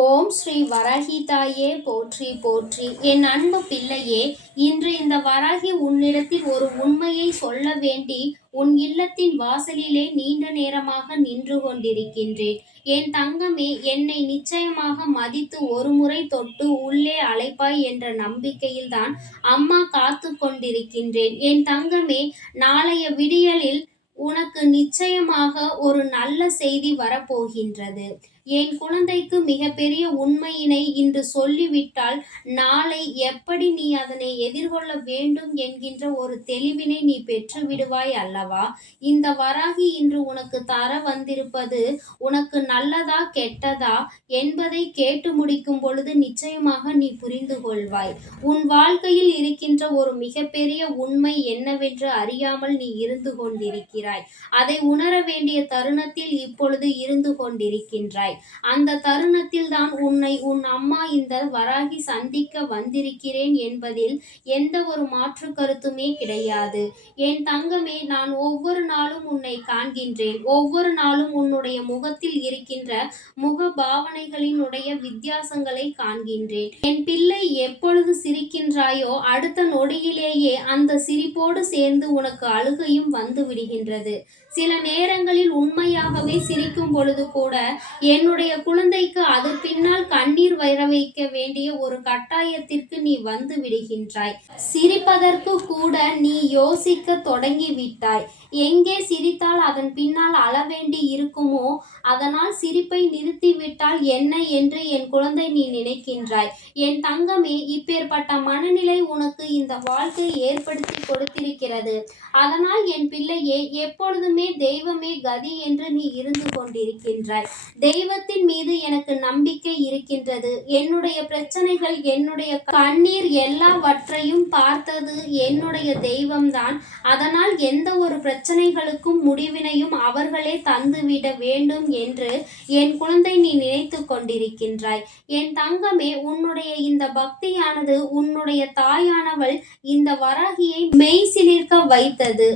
ஓம் ஸ்ரீ வராகி தாயே போற்றி போற்றி. என் அன்பு பிள்ளையே, இன்று இந்த வராகி உன்னிடத்தில் ஒரு உண்மையை சொல்ல வேண்டி உன் இல்லத்தின் வாசலிலே நீண்ட நேரமாக நின்று கொண்டிருக்கின்றேன். என் தங்கமே, என்னை நிச்சயமாக மதித்து ஒரு முறை தொட்டு உள்ளே அழைப்பாய் என்ற நம்பிக்கையில்தான் அம்மா காத்து கொண்டிருக்கின்றேன். என் தங்கமே, நாளைய விடியலில் உனக்கு நிச்சயமாக ஒரு நல்ல செய்தி வரப்போகின்றது. என் குழந்தைக்கு மிகப்பெரிய உண்மையினை இன்று சொல்லிவிட்டால் நாளை எப்படி நீ அதனை எதிர்கொள்ள வேண்டும் என்கின்ற ஒரு தெளிவினை நீ பெற்று விடுவாய் அல்லவா? இந்த வராகி இன்று உனக்கு தர வந்திருப்பது உனக்கு நல்லதா கெட்டதா என்பதை கேட்டு முடிக்கும் பொழுது நிச்சயமாக நீ புரிந்து கொள்வாய். உன் வாழ்க்கையில் இருக்கின்ற ஒரு மிகப்பெரிய உண்மை என்னவென்று அறியாமல் நீ இருந்து கொண்டிருக்கிறாய். அதை உணர வேண்டிய தருணத்தில் இப்பொழுது இருந்து கொண்டிருக்கின்றாய். அந்த தருணத்தில் தான் உன்னை உன் அம்மா இந்த வராகி சந்திக்க வந்திருக்கிறேன் என்பதில் எந்த ஒரு மாற்று கருத்துமே கிடையாது. என் தங்கமே, நான் ஒவ்வொரு நாளும் உன்னை காண்கின்றேன். ஒவ்வொரு நாளும் உன்னுடைய முகத்தில் இருக்கின்ற முக பாவனைகளினுடைய வித்தியாசங்களை காண்கின்றேன். என் பிள்ளை எப்பொழுது சிரிக்கின்றாயோ அடுத்த நொடியிலேயே அந்த சிரிப்போடு சேர்ந்து உனக்கு அழுகையும் வந்து விடுகின்றது. சில நேரங்களில் உண்மையாகவே சிரிக்கும் பொழுது கூட என்னுடைய குழந்தைக்கு அது பின்னால் கண்ணீர் வர வைக்க வேண்டிய ஒரு கட்டாயத்திற்கு நீ வந்து விடுகின்றாய். சிரிப்பதற்கு கூட நீ யோசிக்க தொடங்கி விட்டாய். எங்கே சிரித்தால் அதன் பின்னால் அளவேண்டி இருக்குமோ அதனால் சிரிப்பை நிறுத்திவிட்டால் என்ன என்று என் குழந்தை நீ நினைக்கின்றாய். என் தங்கமே, இப்பேற்பட்ட மனநிலை உனக்கு இந்த வாழ்க்கை ஏற்படுத்தி கொடுத்திருக்கிறது. அதனால் என் பிள்ளையே, எப்பொழுதுமே தெய்வமே கதி என்று நீ இருந்து கொண்டிருக்கின்றாய். தெய்வத்தின் மீது எனக்கு நம்பிக்கை இருக்கின்றது. என்னுடைய பிரச்சனைகள், என்னுடைய கண்ணீர் எல்லாவற்றையும் பார்த்தது என்னுடைய தெய்வம்தான். அதனால் எந்த ஒரு பிரச்சனைகளுக்கும் முடிவினையும் அவர்களே தந்துவிட வேண்டும் என்று என் குழந்தை நீ நினைத்து கொண்டிருக்கின்றாய். என் தங்கமே, உன்னுடைய இந்த பக்தியானது உன்னுடைய தாயானவள் இந்த வராகியை மெய் சிலிர்க்க வைத்தது.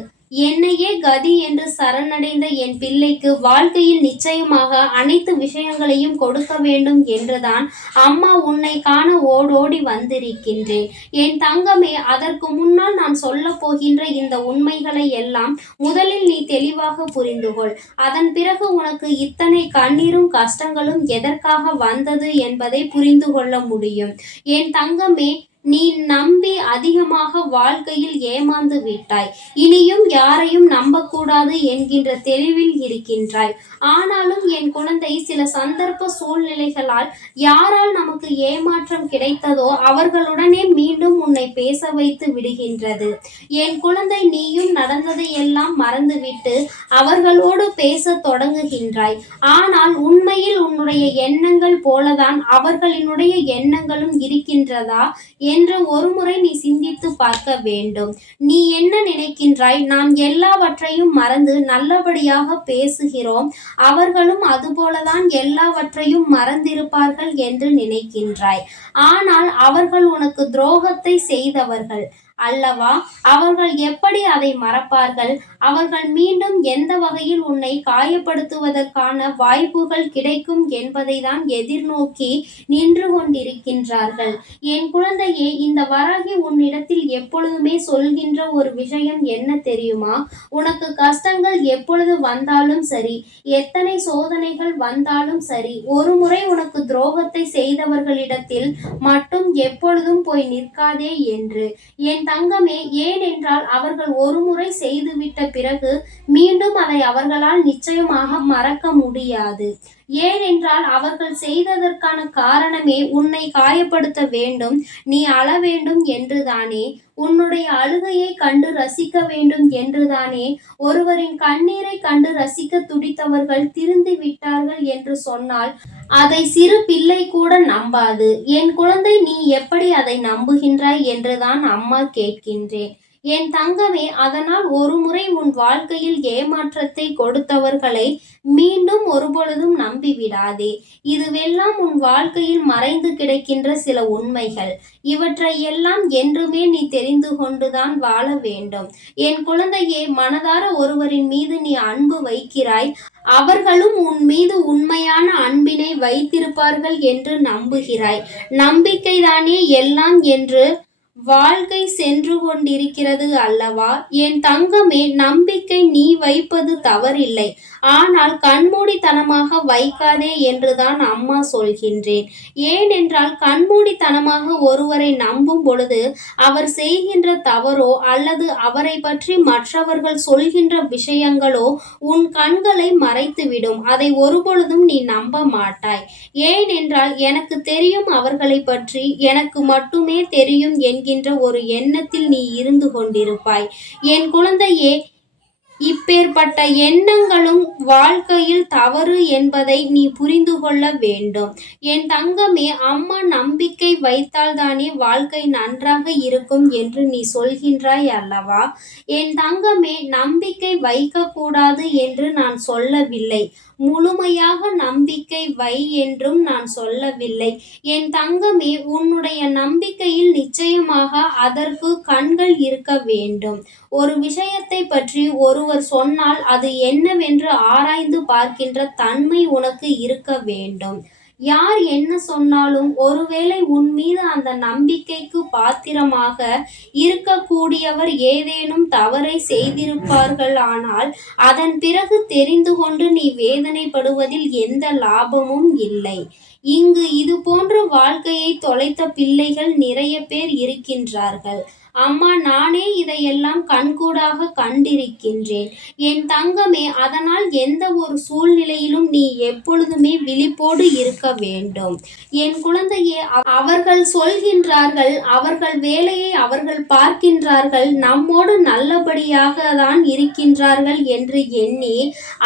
என்னையே கதி என்று சரணடைந்த என் பிள்ளைக்கு வாழ்க்கையில் நிச்சயமாக அனைத்து விஷயங்களையும் கொடுக்க வேண்டும் என்றுதான் அம்மா உன்னை காண ஓடோடி வந்திருக்கின்றேன். என் தங்கமே, அதற்கு முன்னால் நான் சொல்ல போகின்ற இந்த உண்மைகளை எல்லாம் முதலில் நீ தெளிவாக புரிந்து கொள். அதன் பிறகு உனக்கு இத்தனை கண்ணீரும் கஷ்டங்களும் எதற்காக வந்தது என்பதை புரிந்து கொள்ள முடியும். என் தங்கமே, நீ நம்பி அதிகமாக வாழ்க்கையில் ஏமாந்து விட்டாய். இனியும் யாரையும் நம்பக்கூடாது என்கின்ற தெளிவில் இருக்கின்றாய். ஆனாலும் என் குழந்தை, சில சந்தர்ப்ப சூழ்நிலைகளால் யாரால் நமக்கு ஏமாற்றம் கிடைத்ததோ அவர்களுடனே மீண்டும் உன்னை பேச வைத்து விடுகின்றது. என் குழந்தை, நீயும் நடந்ததை எல்லாம் மறந்துவிட்டு அவர்களோடு பேச தொடங்குகின்றாய். ஆனால் உண்மையில் உன்னுடைய எண்ணங்கள் போலதான் அவர்களினுடைய எண்ணங்களும் இருக்கின்றதா என்று ஒருமுறை நீ சிந்தித்து பார்க்க வேண்டும். நீ என்ன நினைக்கின்றாய்? நாம் எல்லாவற்றையும் மறந்து நல்லபடியாக பேசுகிறோம், அவர்களும் அதுபோலதான் எல்லாவற்றையும் மறந்திருப்பார்கள் என்று நினைக்கின்றாய். ஆனால் அவர்கள் உனக்கு துரோகத்தை செய்தவர்கள் அல்லவா? அவர்கள் எப்படி அதை மறப்பார்கள்? அவர்கள் மீண்டும் எந்த வகையில் உன்னை காயப்படுத்துவதற்கான வாய்ப்புகள் கிடைக்கும் என்பதை தான் எதிர்நோக்கி நின்று கொண்டிருக்கின்றார்கள். என் குழந்தையே, இந்த வராகி உன்னிடத்தில் எப்பொழுதுமே சொல்கின்ற ஒரு விஷயம் என்ன தெரியுமா? உனக்கு கஷ்டங்கள் எப்பொழுது வந்தாலும் சரி, எத்தனை சோதனைகள் வந்தாலும் சரி, ஒரு முறை உனக்கு துரோகத்தை செய்தவர்களிடத்தில் மட்டும் எப்பொழுதும் போய் நிற்காதே என்று. என் தங்கமே, ஏனென்றால் அவர்கள் ஒரு முறை செய்துவிட்ட பிறகு மீண்டும் அதை அவர்களால் நிச்சயமாக மறக்க முடியாது. ஏனென்றால் அவர்கள் செய்ததற்கான காரணமே உன்னை காயப்படுத்த வேண்டும், நீ அழ வேண்டும் என்றுதானே. உன்னுடைய அழுகையை கண்டு ரசிக்க வேண்டும் என்றுதானே. ஒருவரின் கண்ணீரை கண்டு ரசிக்க துடித்தவர்கள் திருந்து விட்டார்கள் என்று சொன்னால் அதை சிறு பிள்ளை கூட நம்பாது. என் குழந்தை, நீ எப்படி அதை நம்புகின்றாய் என்றுதான் அம்மா கேட்கின்றேன். என் தங்கமே, அதனால் ஒருமுறை உன் வாழ்க்கையில் ஏமாற்றத்தை கொடுத்தவர்களை மீண்டும் ஒருபொழுதும் நம்பிவிடாதே. இதுவெல்லாம் உன் வாழ்க்கையில் மறைந்து கிடக்கின்ற சில உண்மைகள். இவற்றை எல்லாம் என்றுமே நீ தெரிந்து கொண்டுதான் வாழ வேண்டும். என் குழந்தையே, மனதார ஒருவரின் மீது நீ அன்பு வைக்கிறாய். அவர்களும் உன் மீது உண்மையான அன்பினை வைத்திருப்பார்கள் என்று நம்புகிறாய். நம்பிக்கைதானே எல்லாம் என்று வாழ்க்கை சென்று கொண்டிருக்கிறது அல்லவா? என் தங்கமே, நம்பிக்கை நீ வைப்பது தவறில்லை. ஆனால் கண்மூடித்தனமாக வைக்காதே என்றுதான் அம்மா சொல்கின்றேன். ஏனென்றால் கண்மூடித்தனமாக ஒருவரை நம்பும் பொழுது அவர் செய்கின்ற தவறோ அல்லது அவரை பற்றி மற்றவர்கள் சொல்கின்ற விஷயங்களோ உன் கண்களை மறைத்துவிடும். அதை ஒருபொழுதும் நீ நம்ப மாட்டாய். ஏனென்றால் எனக்கு தெரியும் அவர்களை பற்றி, எனக்கு மட்டுமே தெரியும் என்கின்ற ஒரு எண்ணத்தில் நீ இருந்து கொண்டிருப்பாய். என் குழந்தையே, இப்பேற்பட்ட எண்ணங்களும் வாழ்க்கையில் தவறு என்பதை நீ புரிந்து கொள்ள வேண்டும். என் தங்கமே, அம்மா நம்பிக்கை வைத்தால்தானே வாழ்க்கை நன்றாக இருக்கும் என்று நீ சொல்கின்றாய் அல்லவா? என் தங்கமே, நம்பிக்கை வைக்கக்கூடாது என்று நான் சொல்லவில்லை. முழுமையாக நம்பிக்கை வை என்றும் நான் சொல்லவில்லை. என் தங்கமே, உன்னுடைய நம்பிக்கையில் நிச்சயமாக அதற்கு கண்கள் இருக்க வேண்டும். ஒரு விஷயத்தை பற்றி ஒருவர் சொன்னால் அது என்னவென்று ஆராய்ந்து பார்க்கின்ற தன்மை உனக்கு இருக்க வேண்டும். யார் என்ன சொன்னாலும் ஒருவேளை உன் மீது அந்த நம்பிக்கைக்கு பாத்திரமாக இருக்கக்கூடியவர் ஏதேனும் தவறை செய்திருப்பார்கள். ஆனால் அதன் பிறகு தெரிந்து கொண்டு நீ வேதனைப்படுவதில் எந்த லாபமும் இல்லை. இங்கு இது போன்ற வாழ்க்கையை தொலைத்த பிள்ளைகள் நிறைய பேர் இருக்கின்றார்கள். அம்மா, நானே இதையெல்லாம் கண்கூடாக கண்டிருக்கின்றேன். என் தங்கமே, அதனால் எந்த ஒரு சூழ்நிலையிலும் நீ எப்பொழுதுமே விழிப்போடு இருக்க வேண்டும். என் குழந்தையே, அவர்கள் சொல்கின்றார்கள், அவர்கள் வேலையை அவர்கள் பார்க்கின்றார்கள், நம்மோடு நல்லபடியாக தான் இருக்கின்றார்கள் என்று எண்ணி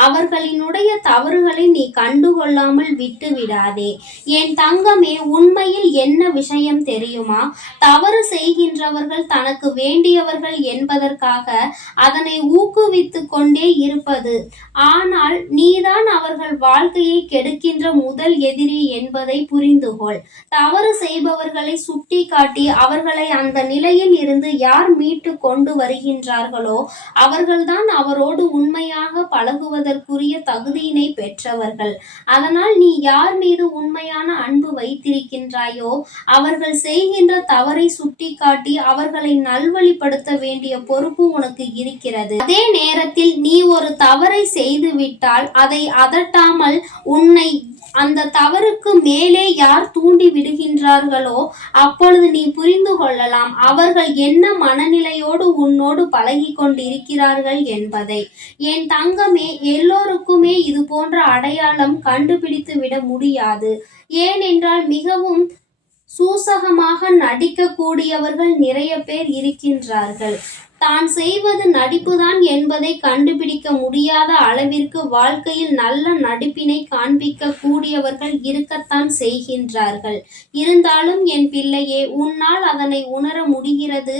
அவர்களினுடைய தவறுகளை நீ கண்டுகொள்ளாமல் விட்டு விடாதே. என் தங்கமே, உண்மையில் என்ன விஷயம் தெரியுமா? தவறு செய்கின்றவர்கள் தனக்கு வேண்டியவர்கள் என்பதற்காக அதனை ஊக்குவித்து கொண்டே இருப்பது. ஆனால் நீதான் அவர்கள் வாழ்க்கையை கெடுக்கின்ற முதல் எதிரி என்பதை புரிந்துகொள். தவறு செய்பவர்களை சுட்டி காட்டி அவர்களை அந்த நிலையில் இருந்து யார் மீட்டு கொண்டு வருகின்றார்களோ அவர்கள்தான் அவரோடு உண்மையாக பழகுவதற்குரிய தகுதியினை பெற்றவர்கள். அதனால் நீ யார் மீது உண்மையான அன்பு வைத்திருக்கின்றாயோ அவர்கள் செய்கின்ற தவறை சுட்டி காட்டி அவர்களை நல்வழிப்படுத்த வேண்டிய பொறுப்பு உனக்கு இருக்கிறது. அதே நேரத்தில் நீ ஒரு தவறை செய்துவிட்டால் அதை அதட்டாமல் உன்னை அந்த தவறுக்கு மேலே யார் தூண்டி விடுகின்றார்களோ அப்பொழுது நீ புரிந்து கொள்ளலாம் அவர்கள் என்ன மனநிலையோடு உன்னோடு பழகி கொண்டிருக்கிறார்கள் என்பதை. என் தங்கமே, எல்லோருக்குமே இது போன்ற அடையாளம் கண்டுபிடித்து விட முடியாது. ஏனென்றால் மிகவும் சூசகமாக நடிக்கக்கூடியவர்கள் நிறைய பேர் இருக்கின்றார்கள். தான் செய்வது நடிப்புதான் என்பதை கண்டுபிடிக்க முடியாத அளவிற்கு வாழ்க்கையில் நல்ல நடிப்பினை காண்பிக்க கூடியவர்கள் இருக்கத்தான் செய்கின்றார்கள். இருந்தாலும் என் பிள்ளையே, உன்னால் அதனை உணர முடிகிறது.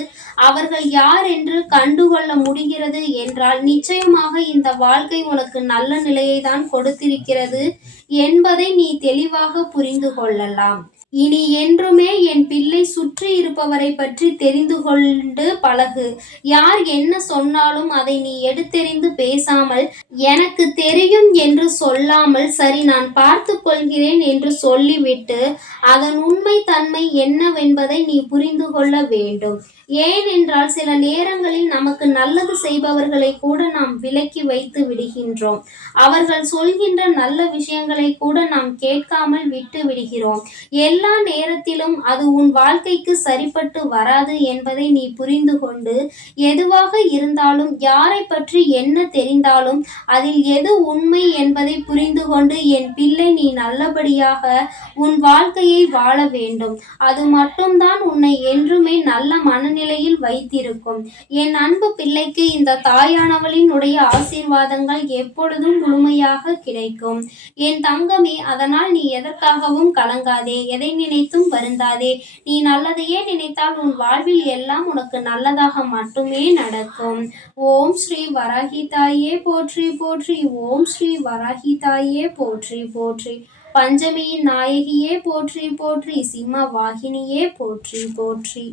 அவர்கள் யார் என்று கண்டுகொள்ள முடிகிறது என்றால் நிச்சயமாக இந்த வாழ்க்கை உனக்கு நல்ல நிலையை தான் கொடுத்திருக்கிறது என்பதை நீ தெளிவாக புரிந்து கொள்ளலாம். இனி என்றுமே என் பிள்ளை சுற்றி இருப்பவரை பற்றி தெரிந்து கொண்டு பழகு. யார் என்ன சொன்னாலும் அதை நீ எடுத்தெறிந்து பேசாமல், எனக்கு தெரியும் என்று சொல்லாமல், சரி நான் பார்த்து கொள்கிறேன் என்று சொல்லிவிட்டு அதன் உண்மை தன்மை என்னவென்பதை நீ புரிந்து கொள்ள வேண்டும். ஏனென்றால் சில நேரங்களில் நமக்கு நல்லது செய்பவர்களை கூட நாம் விலக்கி வைத்து விடுகின்றோம். அவர்கள் சொல்கின்ற நல்ல விஷயங்களை கூட நாம் கேட்காமல் விட்டு விடுகிறோம். எல்லா நேரத்திலும் அது உன் வாழ்க்கைக்கு சரிப்பட்டு வராது என்பதை நீ புரிந்து கொண்டு, எதுவாக இருந்தாலும் யாரை பற்றி என்ன தெரிந்தாலும் அதில் எது உண்மை என்பதை புரிந்து கொண்டு என் பிள்ளை நீ நல்லபடியாக உன் வாழ்க்கையை வாழ வேண்டும். அது மட்டும்தான் உன்னை என்றுமே நல்ல மனநிலையில் வைத்திருக்கும். என் அன்பு பிள்ளைக்கு இந்த தாயானவளின் உடைய ஆசீர்வாதங்கள் எப்பொழுதும் முழுமையாக கிடைக்கும். என் தங்கமே, அதனால் நீ எதற்காகவும் கலங்காதே, எதை நினைத்தும் வருந்தாதே. நீ நல்லதையே நினைத்தால் உன் வாழ்வில் எல்லாம் உனக்கு நல்லதாக மட்டுமே நடக்கும். ஓம் ஸ்ரீ வராகி தாயே போற்றி போற்றி. ஓம் ஸ்ரீ வராகி தாயே போற்றி போற்றி. பஞ்சமியின் நாயகியே போற்றி போற்றி. சிம்ம வாகினியே போற்றி போற்றி.